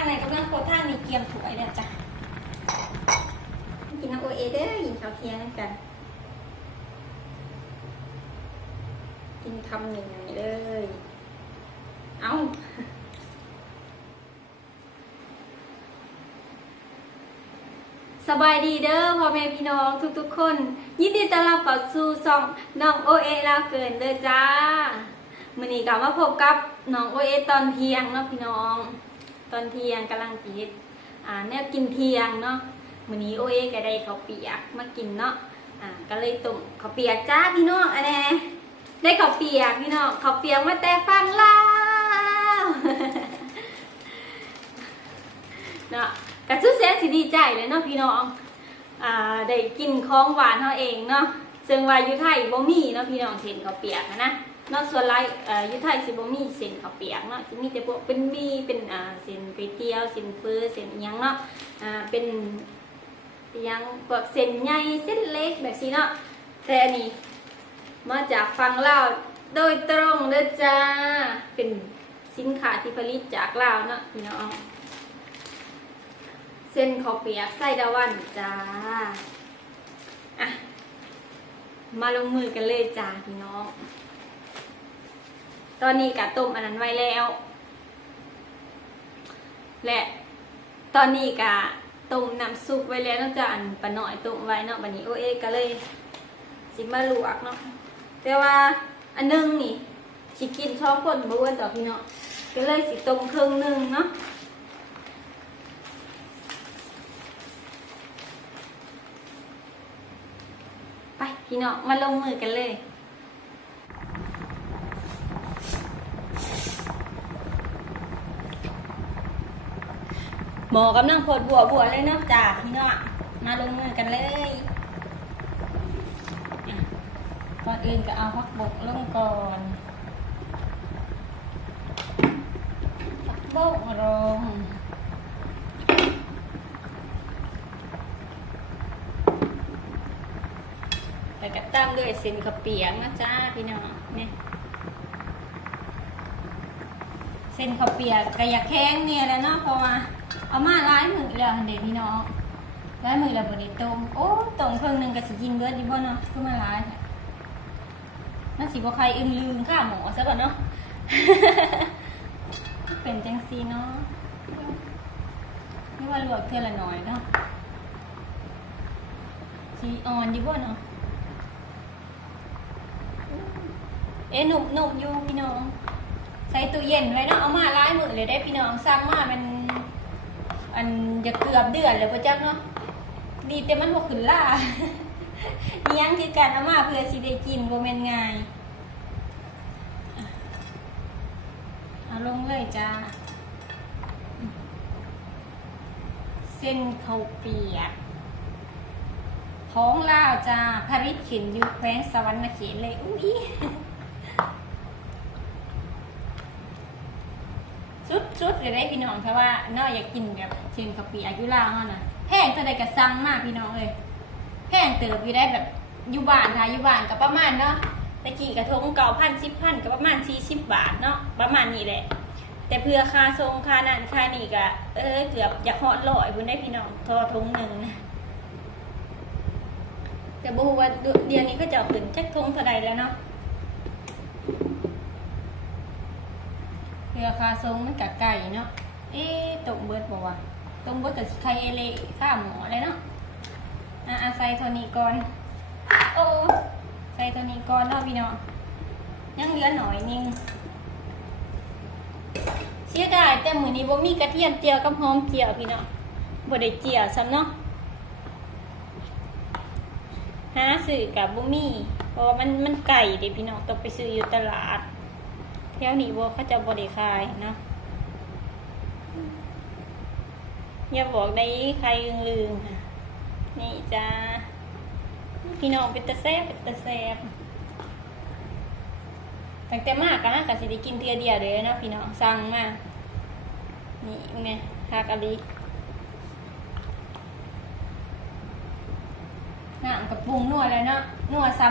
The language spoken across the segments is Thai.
างไหนกำลังโคทางนี่เกียมถวยแล้วจ้ะกินน้ำโอเอเด้อยินข้าวเที่ยงกัน กินคำหนึ่งอย่างนี้เลย เอาสบายดีเด้อพ่อแม่พี่น้องทุกๆคน ยินดีต้อนรับเข้าสู่ช่องน้องโอเอลาวเกินเด้อจ้ามื้อนี้ก็มาพบกับน้องโอเอตอนเที่ยงเนาะพี่น้อง ตอนเที่ยงกำลังกินอ่าแนวกินเที่ยงเนาะมื้อนี้โอเอก็ได้ข้าวเปียกมากินเนาะอ่าก็เลยต้มข้าวเปียกจ้าพี่น้องอันนี้ได้ข้าวเปียกพี่น้องข้าวเปียกมาแต่ฟังลาวเนาะกระชุดแสนสิดีใจเลยเนาะพี่น้องอ่าได้กินของหวานเฮาเองเนาะซึ่งว่าอยู่ไทยบ่มีเนาะพี่น้องเส้นข้าวเปียกอะนะ นาะส่วนหลายเอ่ออยู่ไทยสิบ่มีเส้นข้าวเปียกเนาะสิมีแต่พวกเป็นมีเป็นเส้นก๋วยเตี๋ยวเส้นเฟอเส้นยังเนาะเป็นยังพวกเส้นใหญ่เส้นเล็กแบบนี้เนาะแต่อันนี้มาจากฝั่งลาวโดยตรงเด้อจ้าเป็นสินค้าที่ผลิตจากลาวเนาะพี่น้องเส้นข้าวเปียกไส้ดาวันจ้าอะมาลงมือกันเลยจ้าพี่น้อง ตอนนี้กะต้มอันนั้นไว้แล้ว และตอนนี้กะต้มน้ำซุปไว้แล้วนอกจากอันปะหน่อยต้มไว้เนาะบันนี้โอเอก็เลยสิมาลวกเนาะแต่ว่าอันหนึงนี่สิกินชอบคนบ้วนต่อพี่เนาะก็เลยสิต้มครึ่งหนึงเนาะไปพี่เน้องมาลงมือกันเลย อกำลังพดบัวบัวเลยเนาะจ้าพี่น้องมาลงมือกันเลยก่อนอื่นก็เอาพักบกลงก่อนพักบกลงแล้วก็ตามด้วยเส้นข้าวเปียกนะจ้าพี่น้องเนี่ยเส้นข้าวเปียกก็อยากแข้งเนี่ยแหล้วเนาะเพราะว่า เอามาร้ายมือแล้วเด็กพี่น้องร้ายมือแล้วบริตมโอ้ต้มเพิ่งหนึ่งก็สิกินเบิร์ดดีบ่เนาะคือมาร้ายค่ะนั่นสิบ่ใครอึมลืมข้าหมอซะก่อนเนาะเป็นจังซีเนาะนี่ว่าลวกเท่าละน้อยเนาะสีอ่อนดีบ่เนาะเอ๊หนุ่มหนุ่มอยู่พี่น้อง ใส่ตู้เย็นไว้เนาะเอามาล้ายมือเลยได้พี่น้องสั่งมามัน อันจะเกือบเดือนเลยพ่อจักเนาะดีแต่มันบ่ขึ้นล่ามียังคือการเอามาเพื่อสิได้กินบ่แม่นง่ายเอาลงเลยจ้าเส้นข้าวเปียกของลาวจ้าผลิตขินอยู่แขวงสวรรณเขตเลยอุ้ย สุดเลยได้พี่น้องเพราะว่าน้อยอยากกินแบบเชิงกะปิอายุลาวนั่นน่ะแพงเท่าใดกระซังมากพี่น้องเลยแพงเติบอยู่ได้แบบอยู่บ้านค่ะอยู่บ้านก็ประมาณเนาะตะกี้กระทงเก่าพันสิบพันก็ประมาณสี่สิบบาทเนาะประมาณนี้แหละ แต่เพื่อค่าทรงค่านั่นค่านี่ก็เออเกือบอยากหอดลอยบุญได้พี่น้องทอทงหนึ่งนะแต่บฮูว่าเดือนนี้ก็จะเอาขึ้นจักทงเท่าใดแล้วเนาะ รือคาทรงมันกะไก่เนาะ เอ๊ะตกเบิดบอกว่าตรงเบิดกับไข่เละข้าหมอเลยเนาะอะอะใส่โทนี้ก่อน โอ้ใส่โทานี้ก่อนเนาะพี่น้องยังเหลือหน่อยนึงเสียดายแต่มือนี้บ่มีกระเทียมเจียวกับหอมเจียวพี่น้องบ่ได้เจียวซ้ำเนาะหาซื้อกับบ่มีเพราะว่ามันมันไก่เดิพี่น้องต้องไปซื้ออยู่ตลาด แถวนี้บัวเขาจะบริคายเนาะอย่าบอกได้ใครลืมๆค่ะ นี่จ้าพี่น้องเป็นตะแซ่บเป็นตะแซ่บตั้งแต่มากก็ฮะกะสิได้กินเทือเดียวเลยนะพี่น้องสั่งมานี่ไงฮากะลีน้ำกับปรุงนัวแล้วเนาะนัวซ้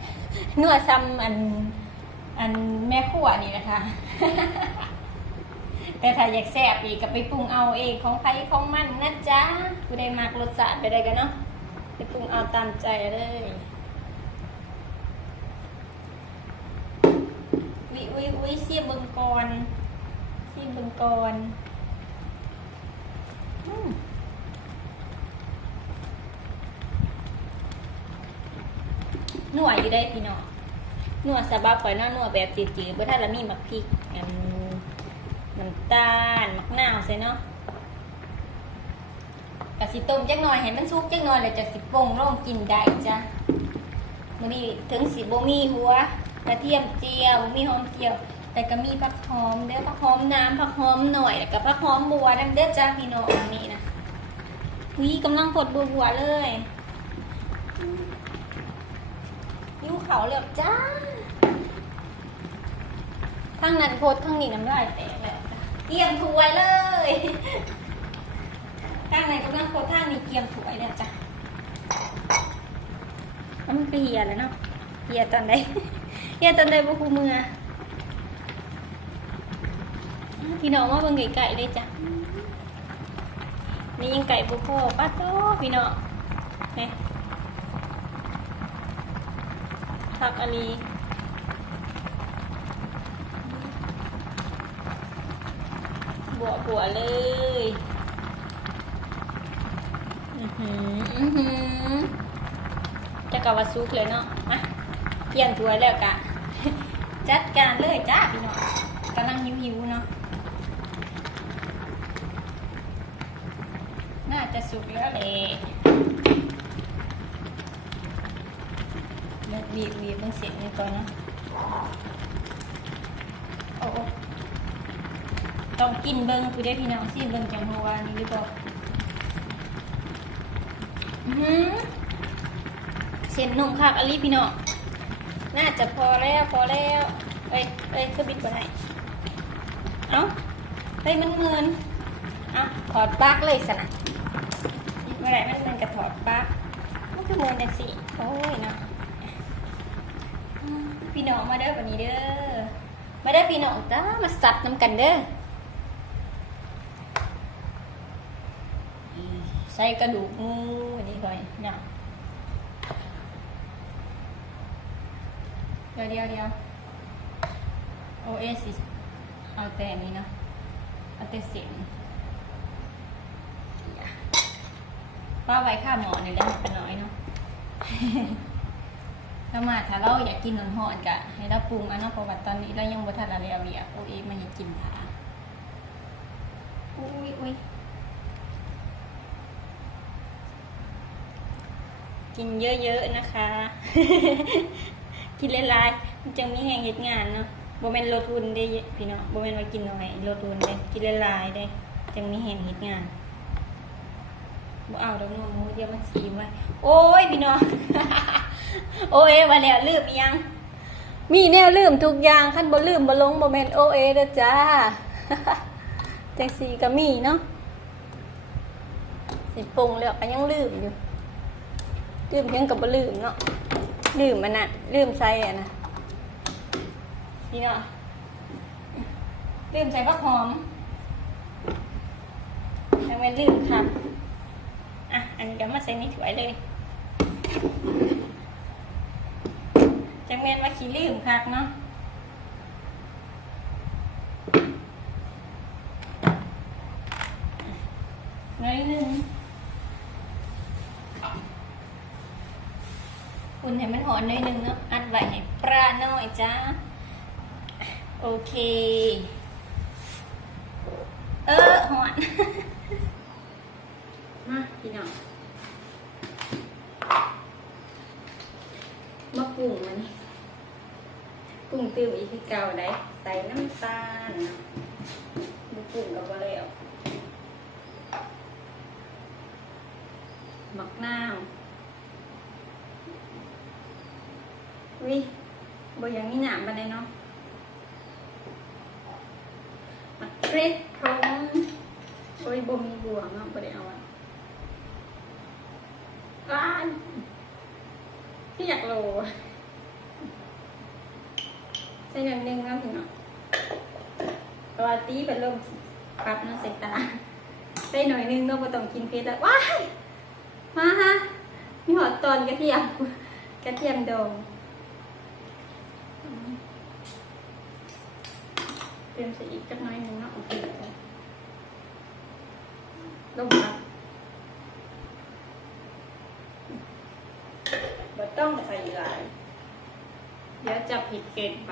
ำนัวซ้ำอัน อันแม่ขั่วนี่นะคะ แต่ถ้าอยากแซ่บอีกก็ไปปรุงเอาเองของใครของมันนะจ๊ะผู้ใดมากรสชาติไปได้กันเนาะไปปรุงเอาตามใจเลยวิวิวิเสียบบงกอนเสียบบงกอนอืมหน่วยอยู่ได้พี่น้อง นวยสบับก่อยนาะหน่วยแบบจืดๆเพราะถ้าเรามีมักพริกอันน้ำตาลมะนาวใส่เนาะกะสิต้มจักหน่อยให้มันสุกจักหน่อยแล้วจะสิปรุงลงกินได้จ้ะมื้อนี้ถึงสิบ่มีหัวกระเทียมเจียวมีหอมเจียว แต่ก็มีผักหอมเด้อผักหอมน้ำผักหอมหน่อยแล้วก็ผักหอมบัวนั่นเด้อจ้าพี่น้องอันนี้นะวีกำลังกดบัวบัวเลย ยิ้วเขาเหลือบจ้าข้างนั้นโพสต์ข้างนี้น้ำลายแตกแล้วเตรียมถวยเลยข้างในกำลังโพสข้างนี้เตรียมถวยแล้วจ้ะแล้วมันไปเหียแล้วเนาะเหียตอนใดเหียตอนใดบุคูมือพี่น้องว่าเบิ่งไก่เลยจ้ะนี่ยังไก่บุโคป้าโตพี่น้องเนี่ย ผักอันนี้บัวบัวๆเลยอือหืออือหือจะกะว่าซุกเลยเนาะมาเปลี่ยนถ้วยแล้วกะ จัดการเลยจ้าพี่น้องกำลังหิวๆเนาะน่าจะสุกแล้วแหละ เลือกบีบบีบต้องเสียงนี่ก่อนนะโอ้โอต้องกินเบิ้งคือได้พี่น้องสิเบิ้งจังหัวานี่หรือเปล่าอื้อหือเส้นนมคักอลีพี่น้องน่าจะพอแล้วพอแล้วเอ้ยเอ้ยคือบิดไปไหนเอ้าเฮ้ยมันเงินเอ้าถอดปลั๊กเลยสนะเมื่อไรมันมันกระถอดปลั๊กมันคือเงินนะสิโอ้ยเนาะ พี่น้องมาเด้อวันนี้เด้อมาเด้อพี่น้องจ้ามาสับน้ำกันเด้อใส่กระดูกงูอันนี้ก่อนเนาะเดี๋ยวเดี๋ยวเดี๋ยวโอเอซิเอาแต่นี้เนาะเอาแต่เสียงป้าไว้ข้าหมอหนึ่งได้เป็นน้อยเนาะ ถ้ามาถ้าเราอยากกินนมห่อนกะให้เราปรุงเอันเนาะเพราะว่าตอนนี้เรายังบ่ทันอะไรเอาเวียกโอเอมาให้กินผาอุ้ยอุ้ยกินเยอะๆนะคะ กินหลายๆมันจังมีแหงเฮ็ดงานเนาะบ่แม่นลดทุนได้พี่น้องบ่แม่นว่ากินน้อยลดทุนได้กินหลายๆได้จังมีแหงเฮ็ดงานบ่เอาดอกน้องเดี๋ยวมันสีไว้โอ้ยพี่น้อง โอเอว่าแล้วลืมอีหยัง มีแนวลืมทุกอย่างคันบ่ลืมบ่ลงบ่แม่นโอเอเด้อจ้าจังสีก็มีเนาะสิปรุงแล้วก็ยังลืมอยู่ลืมเพียงกับบลืมเนาะลืมมันน่ะลืมใส่อะนะนี่เนาะลืมใส่ผักหอมยังไม่ลืมครับอะอันนี้ก็มาใส่ในถ้วยเลย จังแมนว่าขี้ลืมคักเนาะน้อยนึงอุ่นให้มันหอนหน่อยนึงเนาะ อัดไว้ให้ปลาหน่อยจ้า โอเค เออหอน มาพี่น้อง มาปรุงมันนี่ ปรุงตื่มอีกที่เก่าได้ใส่น้ำตาลบุปรุงกับอะไรอะมักนาววิบยังมีหนามบันไดเนาะมักเกร็ดพร้อมโอ้ยบ่มีบัวเนาะบ่ได้เอาอะอ้ายพี่อยากโล ใส่หนึ่งหนึ่งแล้วถึงเนาะตัวตีเป็นลมปรับนาะใส่ตาได้หน่อยนึงเนาะบ่ต้องกินเผ็ดแล้วว้ายมาฮะมีหอดตอนกระเทียมกระเทียมดองเตรียมใส่อีกจักหน้อยหนึงเนาะโอเคลงครับบ่ต้องใส่หลาย เดี๋ยวจะผิดเกณฑ์ไป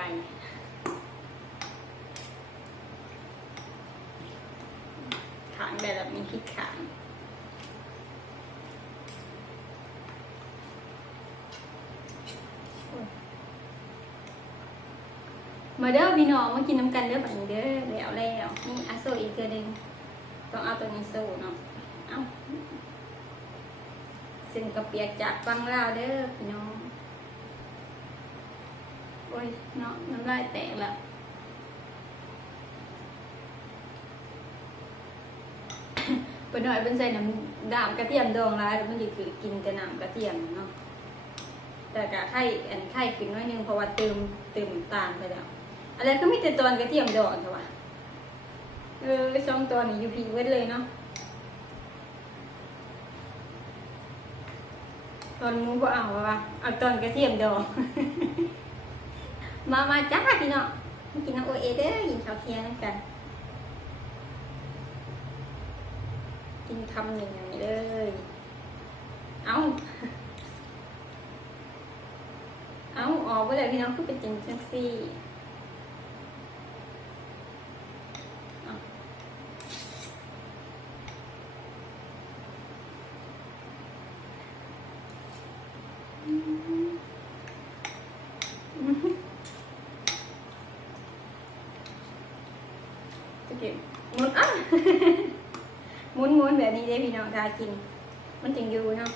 ขางแบบมีพริกขางมาเด้อพี่น้องมากินน้ำกันเด้อแบบนี้เด้อแล้วแล้วนี่อาโซอีกเทือหนึงต้องเอาตัวนี้โซ่เนาะเอาเส้นกระเปียกจากฟังลาวเด้อพี่น้อง โอ้ยเนาะน้ำลายแตกแล้วเปิดหน่อยเป็นใส่น้ำดามกระเทียมดองร้ายแล้วมันจะคือกินแต่น้ำกระเทียมเนาะแต่กะไข่อันไข่ขึ้นน้อยนึงเพราะว่าเติมเติมตาลไปแล้วอะไรก็มีแต่ตอนกระเทียมดองใช่ปะเออสองตัวนี้อยู่พีเวทเลยเนาะตอนมูก็เอาวะเอาตอนกระเทียมดอง มามาจ้าพี่น้องกินน้ำโอเอเด้อกินข้าวเที่ยงกัน กินคำหนึ่งอย่างนี้เลย เอาเอาออกไปเลยพี่น้องคือเป็นจริงจังซี่เอาอืมอืมจะเก็ บหมุนอะม้วนม้วนแบบนี้ได้พี่น้องทากิน มันจึงอยู่เนาะ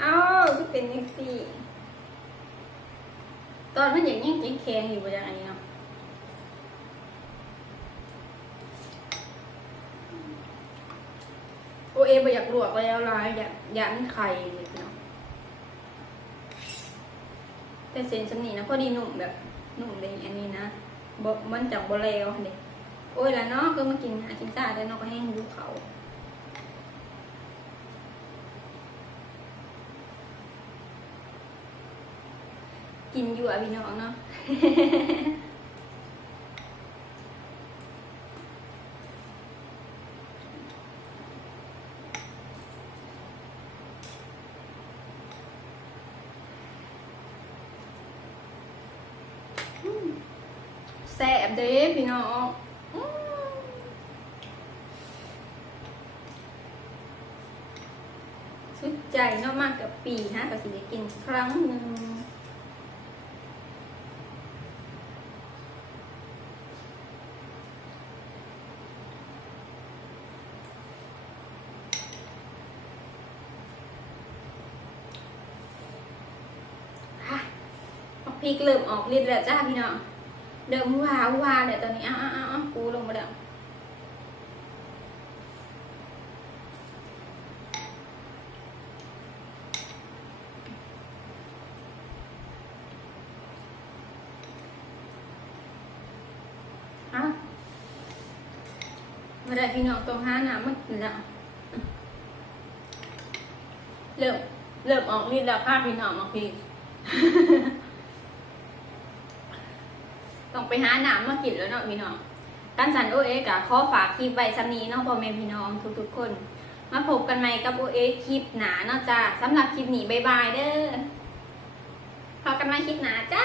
เอาก็เป็นยังสี่ตอนมันอย่างยังแข็งอยู่บนอย่างนี้เนาะโอเอไปอยากลวกแล้วลายอยากอยากมันไข่เลยพี่น้องแต่เส้นสำนีนะพอดีหนุ่มแบบหนุ่มเลยอันนี้นะ บมันจากบเลวนี่โอ้ยแล้วเนาะก็มากินหากินซ่าแล้วเนาะก็แห้งดูเขากินอยู่อะพี่น้องเนาะ ซ่บเด้พี่น้องสุดใจเนาะมากกับปีนะก็สิได้กินครั้งหนึ่งอะเอาพริกเริ่มออกฤทธิ์แล้วจ้าพี่น้อง เดิมวาววาเดี๋ยวตอนนี้อ้าวอ้าวอ้าวกูลงมาเดี๋ยวอ้าวมาได้พี่น้องตรงห้าน้ำมันกินแล้วเริ่มเริ่มออกฤทธิ์แล้วค่ะพี่น้องออกพี่ ต้อง ไปหาหนามมากินแล้วเนาะพี่น้องกันสันโอเอกะขอฝากคลิปไว้สำนี้เนาะพ่อแม่พี่น้องทุกๆคน มาพบกันใหม่กับโอเอคลิปหนาเนาะจ้าสำหรับคลิปนี้บายบายเด้อพบกันใหม่คลิปหนาจ้า